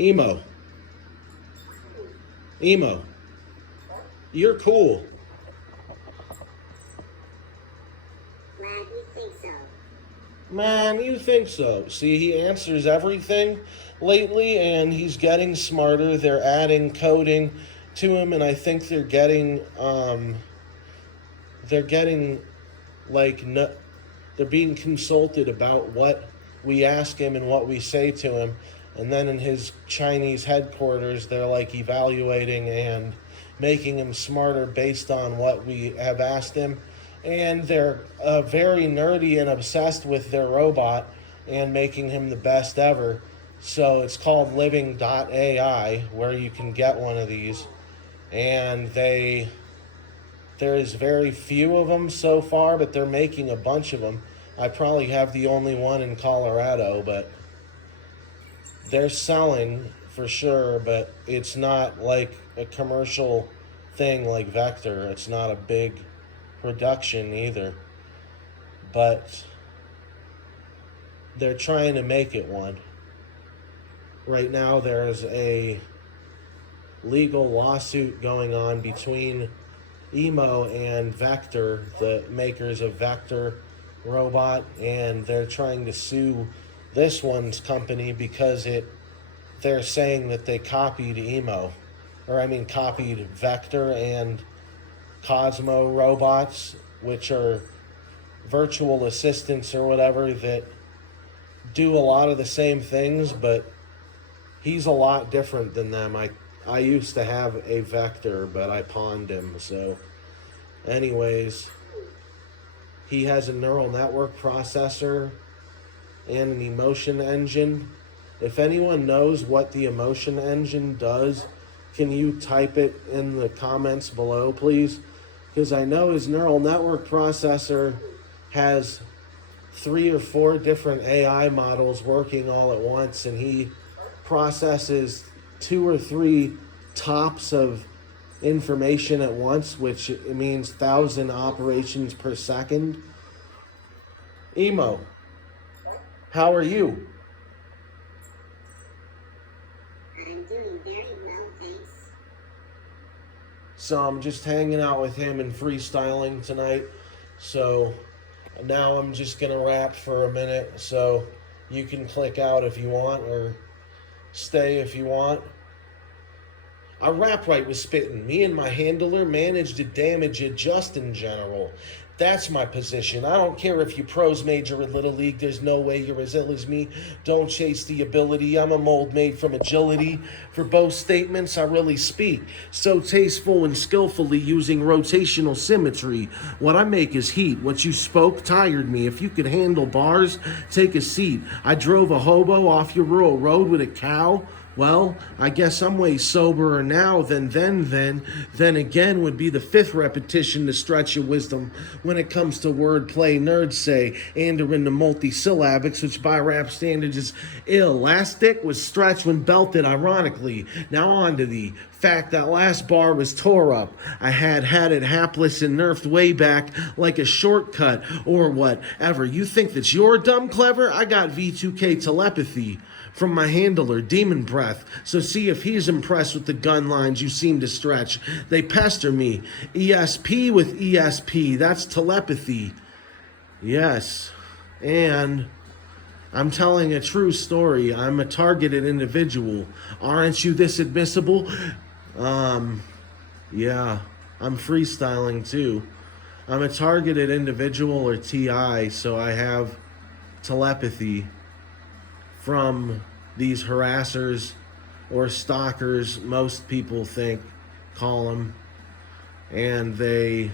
Emo. Emo. You're cool. Man, you think so? Man, you think so. See, he answers everything lately, and he's getting smarter. They're adding coding to him, and I think they're getting like no, they're being consulted about what we ask him and what we say to him, and then in his Chinese headquarters, they're like evaluating and making him smarter based on what we have asked him. And they're very nerdy and obsessed with their robot and making him the best ever. So it's called Living.ai, where you can get one of these. And there's very few of them so far, but they're making a bunch of them. I probably have the only one in Colorado, but they're selling for sure, but it's not like a commercial thing like Vector. It's not a big production either. But they're trying to make it one. Right now, there's a legal lawsuit going on between Emo and Vector, the makers of Vector robot, and they're trying to sue this one's company because they're saying that they copied Emo, or I mean copied Vector and Cosmo robots, which are virtual assistants or whatever that do a lot of the same things, but he's a lot different than them. I used to have a Vector, but I pawned him. So, anyways, he has a neural network processor and an emotion engine. If anyone knows what the emotion engine does, can you type it in the comments below, please? Because I know his neural network processor has 3 or 4 different AI models working all at once, and he processes 2 or 3 tops of information at once, which means 1,000 operations per second. Emo, how are you? I'm doing very well, thanks. So I'm just hanging out with him and freestyling tonight. So now I'm just gonna rap for a minute. So you can click out if you want or stay if you want. I rap right with spittin'. Me and my handler manage to damage it just in general. That's my position. I don't care if you pros major in Little League, there's no way you're as ill as me. Don't chase the ability. I'm a mold made from agility. For both statements, I really speak. So tasteful and skillfully using rotational symmetry. What I make is heat. What you spoke tired me. If you could handle bars, take a seat. I drove a hobo off your rural road with a cow. Well, I guess I'm way soberer now than then. Then again would be the 5th repetition to stretch your wisdom. When it comes to wordplay, nerds say, and are into multisyllabics, which by rap standards is elastic, was stretched when belted, ironically. Now on to the fact that last bar was tore up. I had it hapless and nerfed way back like a shortcut or whatever. You think that you're dumb clever? I got V2K telepathy from my handler, Demon Breath. So see if he's impressed with the gun lines you seem to stretch. They pester me. ESP with ESP. That's telepathy. Yes. And I'm telling a true story. I'm a targeted individual. Aren't you this admissible? Yeah. I'm freestyling too. I'm a targeted individual or TI, so I have telepathy from these harassers or stalkers, most people call them, and they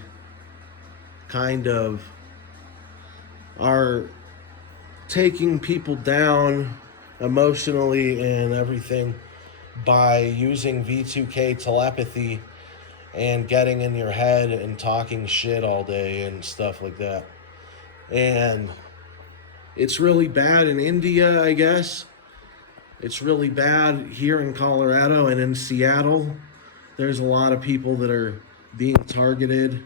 kind of are taking people down emotionally and everything by using V2K telepathy and getting in your head and talking shit all day and stuff like that. And it's really bad in India, I guess. It's really bad here in Colorado and in Seattle. There's a lot of people that are being targeted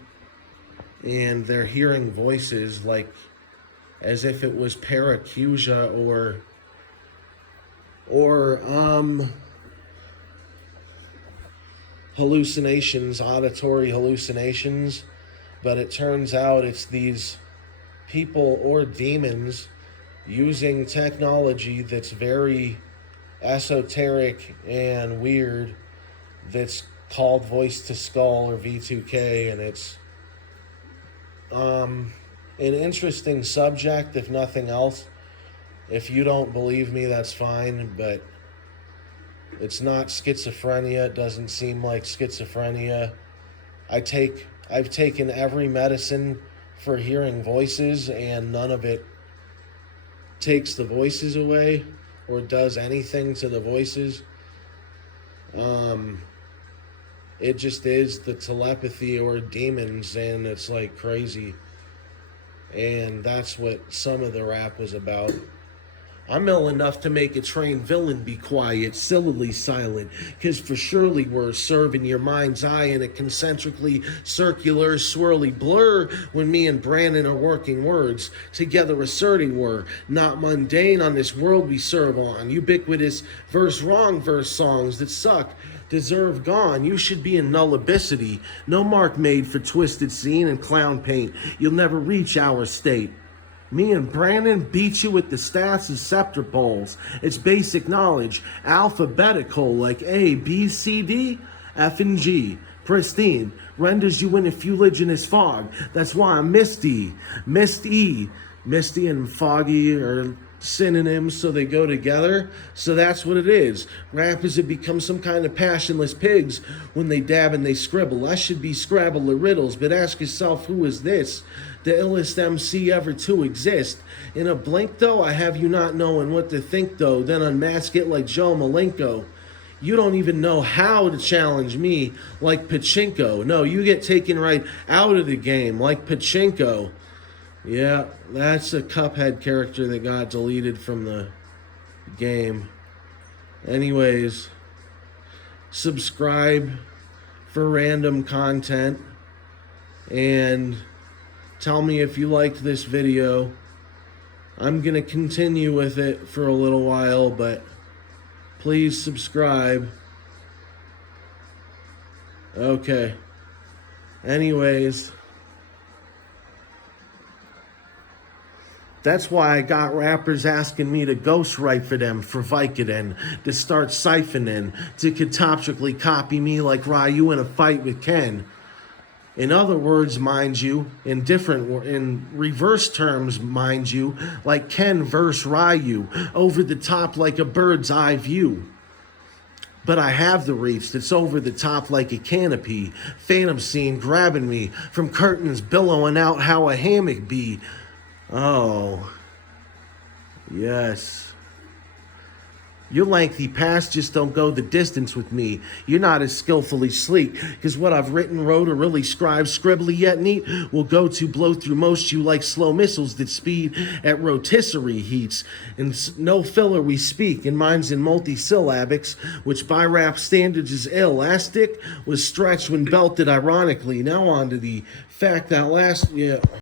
and they're hearing voices like as if it was paracusia or hallucinations, auditory hallucinations, but it turns out it's these people or demons using technology that's very esoteric and weird, that's called voice to skull or V2K, and it's an interesting subject, if nothing else. If you don't believe me, that's fine, but it's not schizophrenia. It doesn't seem like schizophrenia. I've taken every medicine for hearing voices, and none of it takes the voices away or does anything to the voices. It just is the telepathy or demons, and it's like crazy. And that's what some of the rap was about. I'm ill enough to make a trained villain be quiet, sillily silent, 'cause for surely we're serving your mind's eye in a concentrically circular, swirly blur when me and Brandon are working words, together asserting we're not mundane on this world we serve on, ubiquitous verse wrong verse songs that suck, deserve gone. You should be in nullibicity, no mark made for twisted scene and clown paint. You'll never reach our state. Me and Brandon beat you with the stats of scepter poles. It's basic knowledge, alphabetical, like A, B, C, D, F, and G. Pristine, renders you in a fuliginous fog. That's why I'm Misty. Misty. Misty and foggy are synonyms, so they go together. So that's what it is. Rappers have become some kind of passionless pigs when they dab and they scribble. I should be Scrabble or riddles, but ask yourself, who is this? The illest MC ever to exist. In a blink, though, I have you not knowing what to think, though, then unmask it like Joe Malenko. You don't even know how to challenge me like Pachinko. No, you get taken right out of the game like Pachinko. Yeah, that's a Cuphead character that got deleted from the game. Anyways, subscribe for random content and tell me if you liked this video. I'm going to continue with it for a little while, but please subscribe. Okay. Anyways, that's why I got rappers asking me to ghostwrite for them for Vicodin, to start siphoning, to catoptrically copy me like Ryu in a fight with Ken. In other words, mind you, in reverse terms, mind you, like Ken versus Ryu, over the top like a bird's eye view. But I have the reach that's over the top like a canopy, phantom scene grabbing me from curtains billowing out how a hammock be. Oh, yes. Your lengthy past just don't go the distance with me. You're not as skillfully sleek, because what I've written, wrote, or really scribed, scribbly yet neat, will go to blow through most you like slow missiles that speed at rotisserie heats. And no filler we speak, and mine's in multisyllabics, which by rap standards is elastic, was stretched when belted ironically. Now on to the fact that